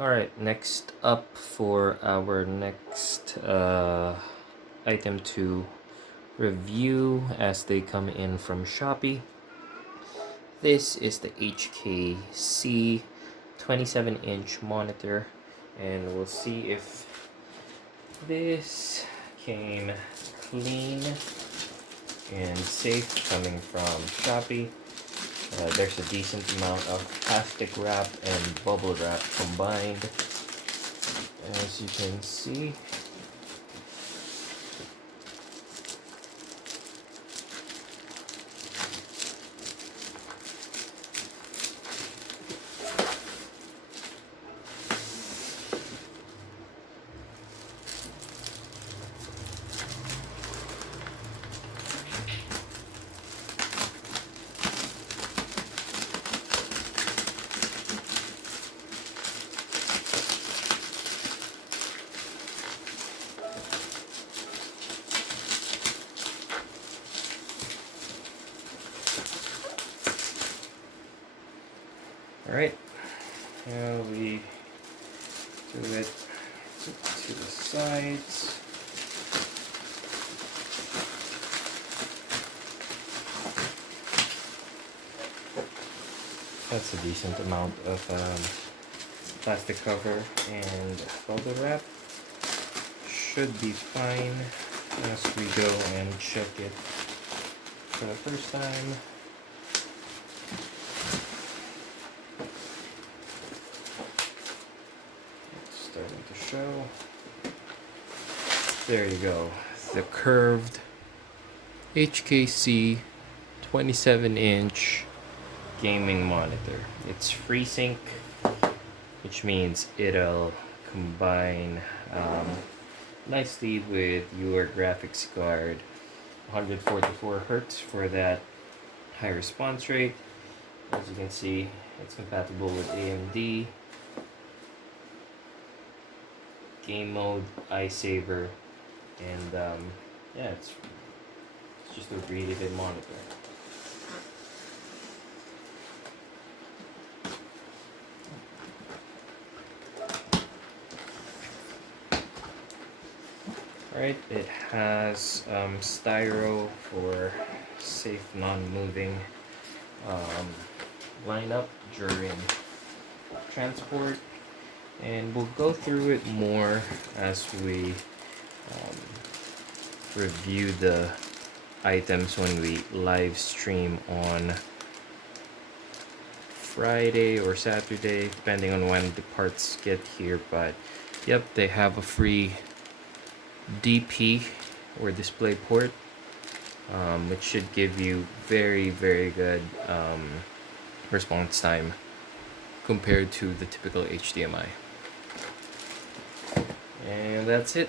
Alright, next up for our next item to review as they come in from Shopee. This is the HKC 27-inch monitor, and we'll see if this came clean and safe coming from Shopee. There's a decent amount of plastic wrap and bubble wrap combined, as you can see. Alright, now we do it to the sides. That's a decent amount of plastic cover and bubble wrap. Should be fine as we go and check it for the first time. Starting to show. There you go. The curved HKC 27-inch gaming monitor. It's Freesync, which means it'll combine nicely with your graphics card. 144 Hz for that high response rate. As you can see, it's compatible with AMD. Game mode, iSaver, and yeah, it's just a really good monitor. Alright, it has styro for safe non-moving lineup during transport. And we'll go through it more as we review the items when we live stream on Friday or Saturday, depending on when the parts get here. But yep, they have a free DP or display port, which should give you very good response time compared to the typical HDMI. And that's it.